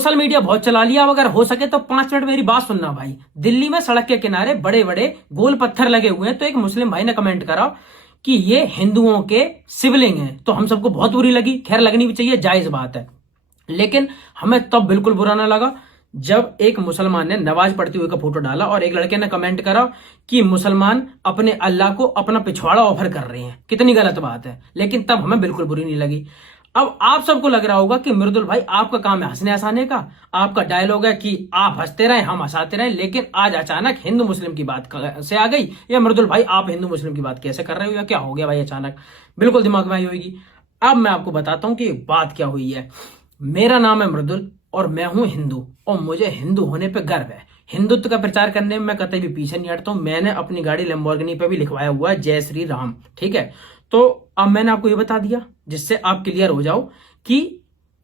Social media बहुत चला लिया, अब अगर हो सके तो 5 मिनट मेरी बात सुनना भाई। दिल्ली में सड़क के किनारे बड़े बड़े गोल पत्थर लगे हुए हैं, तो एक मुस्लिम भाई ने कमेंट करा कि ये हिंदुओं के शिवलिंग हैं। तो हम सबको बहुत बुरी लगी, खैर लगनी भी चाहिए, जायज बात है। लेकिन हमें तब बिल्कुल बुरा ना लगा जब एक मुसलमान ने नमाज पढ़ते हुए का फोटो डाला और एक लड़के ने कमेंट करा कि मुसलमान अपने अल्लाह को अपना पिछवाड़ा ऑफर कर रहे हैं। कितनी गलत बात है, लेकिन तब हमें बिल्कुल बुरी नहीं लगी। अब आप सबको लग रहा होगा कि मृदुल भाई आपका काम है हंसने हंसाने का, आपका डायलॉग है कि आप हंसते रहे हम हंसाते रहे, लेकिन आज अचानक हिंदू मुस्लिम की बात से आ गई। या मृदुल भाई आप हिंदू मुस्लिम की बात कैसे कर रहे हो, या क्या हो गया भाई अचानक, बिल्कुल दिमाग में आई होगी। अब मैं आपको बताता हूं कि बात क्या हुई है। मेरा नाम है मृदुल और मैं हूं हिंदू, और मुझे हिंदू होने पे गर्व है। हिंदुत्व का प्रचार करने में मैं कतई भी पीछे नहीं हटता हूं। मैंने अपनी गाड़ी लैम्बोर्गिनी पे भी लिखवाया हुआ है जय श्री राम, ठीक है। तो अब मैंने आपको ये बता दिया जिससे आप क्लियर हो जाओ कि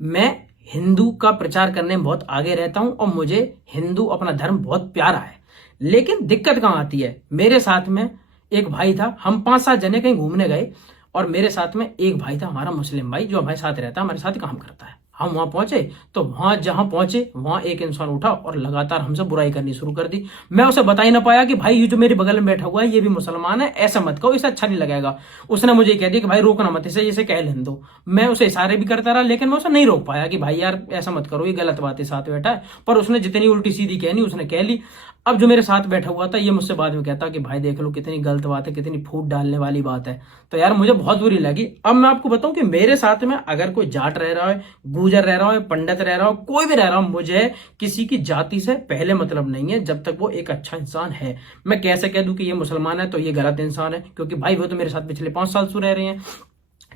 मैं हिंदू का प्रचार करने में बहुत आगे रहता हूं और मुझे हिंदू अपना धर्म बहुत प्यारा है। लेकिन दिक्कत कहां आती है, मेरे साथ में एक भाई था, हम 5-7 जने कहीं घूमने गए और मेरे साथ में एक भाई था हमारा मुस्लिम भाई, जो हमारे साथ रहता है, हमारे साथ काम करता है। हम वहां पहुंचे तो वहां जहां पहुंचे वहां एक इंसान उठा और लगातार हमसे बुराई करनी शुरू कर दी। मैं उसे बता ही ना पाया कि भाई ये जो मेरे बगल में बैठा हुआ है ये भी मुसलमान है, ऐसा मत कहो, इसे अच्छा नहीं लगेगा। उसने मुझे कह दिया कि भाई रोकना मत इसे कह लेने दो। मैं उसे इशारे भी करता रहा, लेकिन मैं उसे नहीं रोक पाया कि भाई यार ऐसा मत करो, ये गलत बात है, साथ बैठा है। पर उसने जितनी उल्टी सीधी कहनी उसने कह ली। अब जो मेरे साथ बैठा हुआ था ये मुझसे बाद में कहता कि भाई देख लो कितनी गलत बात है, कितनी फूट डालने वाली बात है। तो यार मुझे बहुत बुरी लगी। अब मैं आपको बताऊं कि मेरे साथ में अगर कोई जाट रह रहा है, गुजर रह रहा है, पंडित रह रहा हो, कोई भी रह रहा हो, मुझे किसी की जाति से पहले मतलब नहीं है जब तक वो एक अच्छा इंसान है। मैं कैसे कह दूं कि ये मुसलमान है तो ये गलत इंसान है, क्योंकि भाई वो तो मेरे साथ पिछले 5 साल से रह रहे हैं।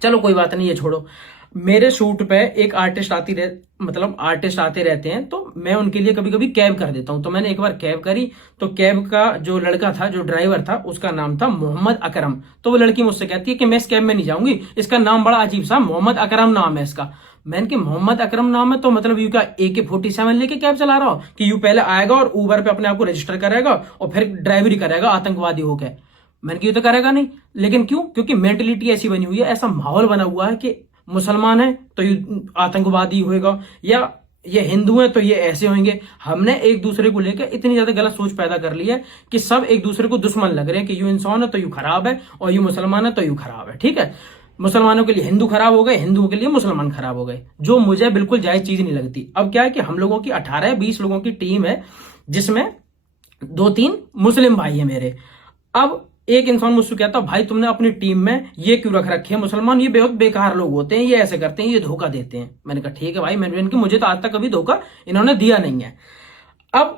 चलो कोई बात नहीं, ये छोड़ो। मेरे शूट पे एक आर्टिस्ट आर्टिस्ट आते रहते हैं, तो मैं उनके लिए कभी कभी कैब कर देता हूं। तो मैंने एक बार कैब करी, तो कैब का जो लड़का था, जो ड्राइवर था, उसका नाम था मोहम्मद अकरम। तो वो लड़की मुझसे कहती है कि मैं इस कैब में नहीं जाऊंगी, इसका नाम बड़ा अजीब सा मोहम्मद अकरम नाम है इसका। मैंने कि मोहम्मद अकरम नाम है तो मतलब यू क्या AK-47 लेके कैब चला रहा हो कि यू पहले आएगा और ऊबर पे अपने आप को रजिस्टर करेगा और फिर ड्राइवरी करेगा आतंकवादी होकर। मैंने कि ये तो करेगा नहीं, लेकिन क्यों? क्योंकि मेंटलिटी ऐसी बनी हुई है, ऐसा माहौल बना हुआ है कि मुसलमान है तो ये आतंकवादी होएगा, या ये हिंदू है तो ये ऐसे होंगे। हमने एक दूसरे को लेकर इतनी ज्यादा गलत सोच पैदा कर ली है कि सब एक दूसरे को दुश्मन लग रहे हैं कि यू इंसान है तो यू खराब है, और यू मुसलमान है तो यू खराब है, ठीक है। मुसलमानों के लिए हिंदू खराब हो गए, हिंदुओं के लिए मुसलमान खराब हो गए, जो मुझे बिल्कुल जायज चीज नहीं लगती। अब क्या है कि हम लोगों की 18-20 लोगों की टीम है, जिसमें 2-3 मुस्लिम भाई है मेरे। अब एक इंसान मुझसे कहता भाई तुमने अपनी टीम में ये क्यों रख रखे हैं मुसलमान, ये बहुत बेकार लोग होते हैं, ये ऐसे करते हैं, ये धोखा देते हैं। मैंने कहा ठीक है भाई, मैंने इनकी मुझे तो आज तक कभी धोखा इन्होंने दिया नहीं है। अब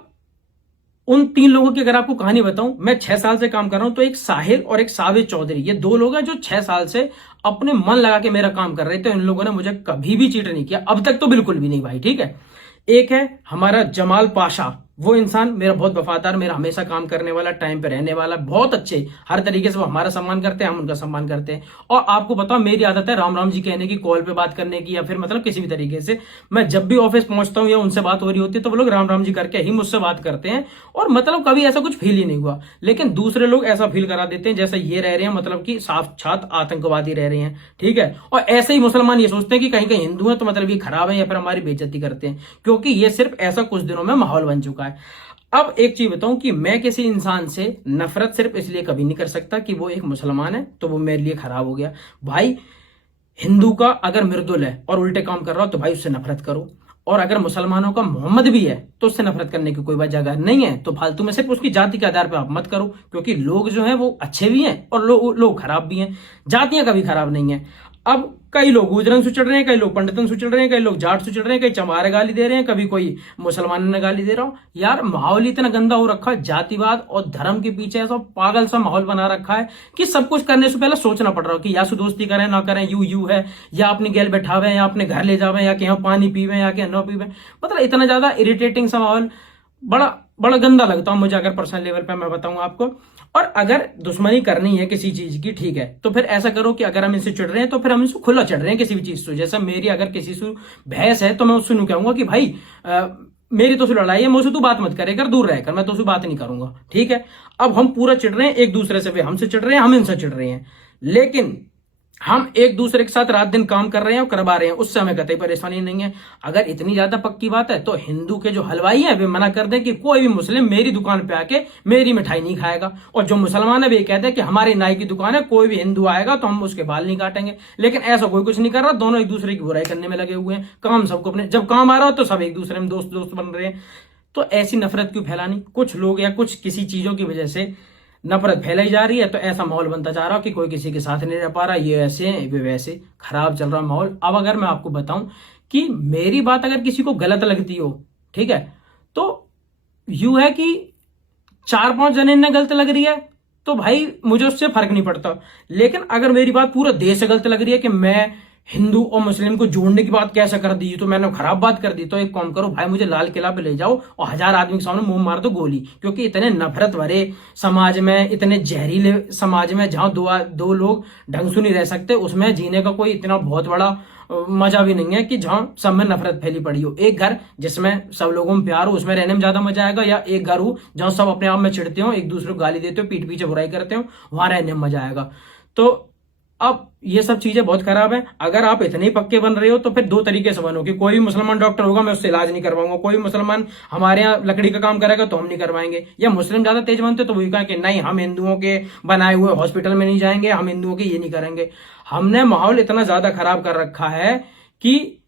उन 3 लोगों की अगर आपको कहानी बताऊं, मैं 6 साल से काम कर रहा हूं, तो एक साहिल और एक साबित चौधरी, ये 2 लोग हैं जो 6 साल से अपने मन लगा के मेरा काम कर रहे थे। इन लोगों ने मुझे कभी भी चीट नहीं किया, अब तक तो बिल्कुल भी नहीं भाई, ठीक है। एक है हमारा जमाल पाशा, वो इंसान मेरा बहुत वफादार, मेरा हमेशा काम करने वाला, टाइम पे रहने वाला, बहुत अच्छे, हर तरीके से वो हमारा सम्मान करते हैं, हम उनका सम्मान करते हैं। और आपको बताओ मेरी आदत है राम राम जी कहने की, कॉल पे बात करने की, या फिर मतलब किसी भी तरीके से मैं जब भी ऑफिस पहुंचता हूं या उनसे बात हो रही होती है तो वो लोग राम राम जी करके ही मुझसे बात करते हैं, और मतलब कभी ऐसा कुछ फील ही नहीं हुआ। लेकिन दूसरे लोग ऐसा फील करा देते हैं जैसे ये रह रहे हैं मतलब कि साफ छात आतंकवादी रह रहे हैं, ठीक है। और ऐसे ही मुसलमान ये सोचते हैं कि कहीं कहीं हिंदू है तो मतलब ये खराब है, या फिर हमारी बेइज्जती करते हैं, क्योंकि ये सिर्फ ऐसा कुछ दिनों में माहौल बन चुका है। अब एक चीज बताऊं कि मैं किसी इंसान से नफरत सिर्फ इसलिए कभी नहीं कर सकता कि वो एक मुसलमान है तो वो मेरे लिए खराब हो गया। भाई हिंदू का अगर मृदुल है और उल्टे काम कर रहा हो तो भाई उससे नफरत करो, और अगर मुसलमानों का मोहम्मद भी है तो उससे नफरत करने की कोई जगह नहीं है। तो फालतू में सिर्फ उसकी जाति के आधार पर आप मत करो, क्योंकि लोग जो है वो अच्छे भी हैं और लोग खराब भी हैं, जातियां कभी खराब नहीं है। अब कई लोग गुजरन से चढ़ रहे हैं, कई लोग पंडितन से चढ़ रहे हैं, कई लोग जाट से चढ़ रहे हैं, कई चमारे गाली दे रहे हैं, कभी कोई मुसलमान ने गाली दे रहा हो। यार माहौल इतना गंदा हो रखा है, जातिवाद और धर्म के पीछे ऐसा पागल सा माहौल बना रखा है कि सब कुछ करने से पहले सोचना पड़ रहा हो कि या सु दोस्ती करें ना करें, यू है, या अपनी गैल बैठावे, या अपने घर ले जावे, या कहीं पानी पीवे, या कहीं न पीवे। मतलब इतना ज्यादा इरिटेटिंग सा माहौल, बड़ा बड़ा गंदा लगता है मुझे, अगर पर्सनल लेवल पे मैं बताऊं आपको। और अगर दुश्मनी करनी है किसी चीज की, ठीक है, तो फिर ऐसा करो कि अगर हम इनसे चिढ़ रहे हैं तो फिर हम इनसे खुला चिढ़ रहे हैं किसी भी चीज से। जैसे मेरी अगर किसी से बहस है तो मैं उससे कहूंगा कि भाई मेरी तो लड़ाई है, मुझसे तू बात मत करे कर, दूर रहकर, मैं तो उससे बात नहीं करूंगा, ठीक है। अब हम पूरा चिढ़ रहे हैं एक दूसरे से, वे हमसे चिढ़ रहे हैं, हम इनसे चिढ़ रहे हैं। लेकिन हम एक दूसरे के साथ रात दिन काम कर रहे हैं और करवा रहे हैं, उससे हमें कतई परेशानी नहीं है। अगर इतनी ज्यादा पक्की बात है तो हिंदू के जो हलवाई हैं वे मना कर दें कि कोई भी मुस्लिम मेरी दुकान पे आके मेरी मिठाई नहीं खाएगा, और जो मुसलमान है वे कहते हैं कि हमारी नाई की दुकान है, कोई भी हिंदू आएगा तो हम उसके बाल नहीं काटेंगे। लेकिन ऐसा कोई कुछ नहीं कर रहा, दोनों एक दूसरे की बुराई करने में लगे हुए हैं। काम सबको अपने, जब काम आ रहा हो तो सब एक दूसरे में दोस्त दोस्त बन रहे हैं। तो ऐसी नफरत क्यों फैलानी? कुछ लोग या कुछ किसी चीजों की वजह से नफरत फैलाई जा रही है, तो ऐसा माहौल बनता जा रहा है कि कोई किसी के साथ नहीं रह पा रहा, ये ऐसे हैं वे वैसे, खराब चल रहा माहौल। अब अगर मैं आपको बताऊं कि मेरी बात अगर किसी को गलत लगती हो, ठीक है, तो यूं है कि 4-5 जने ने गलत लग रही है तो भाई मुझे उससे फर्क नहीं पड़ता। लेकिन अगर मेरी बात पूरा देश से गलत लग रही है कि मैं हिंदू और मुस्लिम को जोड़ने की बात कैसे कर दी, तो मैंने खराब बात कर दी, तो एक काम करो भाई, मुझे लाल किला पे ले जाओ और 1000 आदमी के सामने मुंह मार दो गोली। क्योंकि इतने नफरत भरे समाज में, इतने जहरीले समाज में, जहां दो लोग ढंग से नहीं रह सकते, उसमें जीने का कोई इतना बहुत बड़ा मजा भी नहीं है कि जहां सब में नफरत फैली पड़ी हो। एक घर जिसमें सब लोगों में प्यार हो, उसमें रहने में ज्यादा मजा आएगा, या एक घर हो जहां सब अपने आप में चिढ़ते हो, एक दूसरे को गाली देते हो, पीठ पीछे बुराई करते हो, वहां रहने में मजा आएगा। तो अब ये सब चीजें बहुत खराब है। अगर आप इतने ही पक्के बन रहे हो तो फिर दो तरीके से बनो कि कोई भी मुसलमान डॉक्टर होगा मैं उससे इलाज नहीं करवाऊंगा, कोई भी मुसलमान हमारे यहाँ लकड़ी का काम करेगा तो हम नहीं करवाएंगे, या मुस्लिम ज्यादा तेज बनते तो वही कहा कि नहीं हम हिंदुओं के बनाए हुए हॉस्पिटल में नहीं जाएंगे, हम हिंदुओं के ये नहीं करेंगे। हमने माहौल इतना ज्यादा खराब कर रखा है कि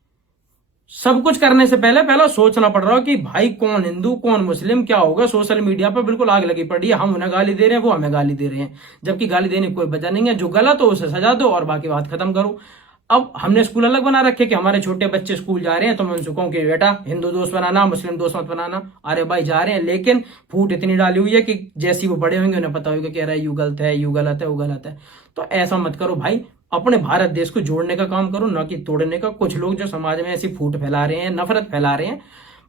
सब कुछ करने से पहले पहला सोचना पड़ रहा है कि भाई कौन हिंदू कौन मुस्लिम क्या होगा। सोशल मीडिया पर बिल्कुल आग लगी पड़ी है, हम उन्हें गाली दे रहे हैं, वो हमें गाली दे रहे हैं, जबकि गाली देने की कोई वजह नहीं है। जो गलत हो उसे सजा दो और बाकी बात खत्म करो। अब हमने स्कूल अलग बना रखे कि हमारे छोटे बच्चे स्कूल जा रहे हैं तो मैं उनसे कहूं कि बेटा हिंदू दोस्त बनाना, मुस्लिम दोस्त मत बनाना। अरे भाई जा रहे हैं, लेकिन फूट इतनी डाली हुई है कि जैसी वो बड़े होंगे उन्हें पता होगा कि अरे यू गलत है, यू गलत है, वो गलत है। तो ऐसा मत करो भाई, अपने भारत देश को जोड़ने का काम करो, ना कि तोड़ने का। कुछ लोग जो समाज में ऐसी फूट फैला रहे हैं, नफरत फैला रहे हैं,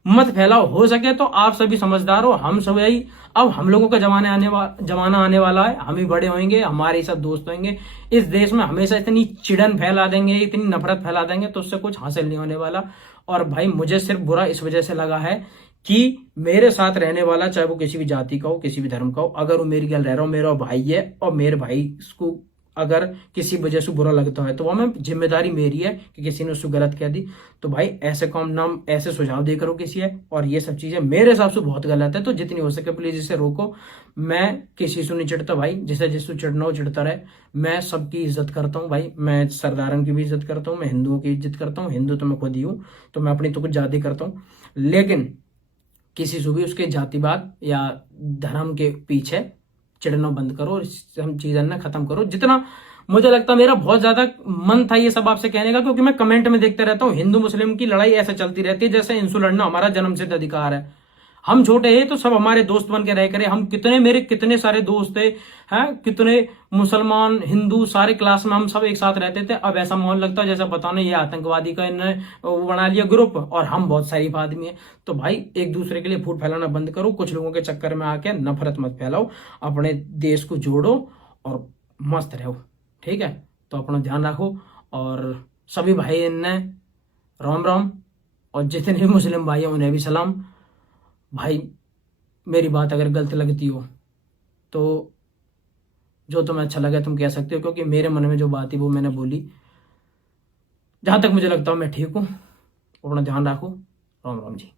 मत फैलाओ। हो सके तो आप सभी समझदार हो, हम सब यही, अब हम लोगों का जमाना आने वाला है, हम ही बड़े होंगे, हमारे सब दोस्त होंगे। इस देश में हमेशा इतनी चिड़न फैला देंगे, इतनी नफरत फैला देंगे तो उससे कुछ हासिल नहीं होने वाला। और भाई मुझे सिर्फ बुरा इस वजह से लगा है कि मेरे साथ रहने वाला, चाहे वो किसी भी जाति का हो, किसी भी धर्म का हो, अगर वो मेरी गल रह रहा हो, मेरा भाई है, और मेरे भाई को अगर किसी वजह से बुरा लगता है तो वह मैं जिम्मेदारी मेरी है कि किसी ने उसको गलत कह दी, तो भाई ऐसे काम नाम ऐसे सुझाव दे करो किसी है। और ये सब चीजें मेरे हिसाब से बहुत गलत है, तो जितनी हो सके प्लीज इसे रोको। मैं किसी से नहीं चिढ़ता भाई, जिसे जिससे चिढ़ना हो चिढ़ता रहे। मैं सबकी इज्जत करता हूँ भाई, मैं सरदारों की भी इज्जत करता हूँ, मैं हिंदुओं की इज्जत करता हूँ, हिंदू तो मैं खुद ही हूँ, तो मैं अपनी तो कुछ ज्यादा करता हूँ। लेकिन किसी से भी उसके जातिवाद या धर्म के पीछे चिढ़ना बंद करो और हम चीजें ना खत्म करो। जितना मुझे लगता है, मेरा बहुत ज्यादा मन था ये सब आपसे कहने का, क्योंकि मैं कमेंट में देखते रहता हूँ हिंदू मुस्लिम की लड़ाई ऐसे चलती रहती है जैसे इंसु लड़ना हमारा जन्मसिद्ध अधिकार है। हम छोटे हैं तो सब हमारे दोस्त बन के रह करे, हम कितने, मेरे कितने सारे दोस्त थे हैं, कितने मुसलमान हिंदू सारे क्लास में हम सब एक साथ रहते थे। अब ऐसा माहौल लगता है जैसा पता नहीं ये आतंकवादी का इन्होंने वो बना लिया ग्रुप, और हम बहुत शरीफ आदमी हैं। तो भाई एक दूसरे के लिए फूट फैलाना बंद करो, कुछ लोगों के चक्कर में आके नफरत मत फैलाओ, अपने देश को जोड़ो और मस्त रहो, ठीक है। तो अपना ध्यान रखो, और सभी भाई ने राम राम, और जितने भी मुस्लिम भाई हैं उन्हें भी सलाम। भाई मेरी बात अगर गलत लगती हो तो जो तुम्हें अच्छा लगे तुम कह सकते हो, क्योंकि मेरे मन में जो बात थी वो मैंने बोली। जहां तक मुझे लगता है मैं ठीक हूं। अपना ध्यान रखो। राम राम जी।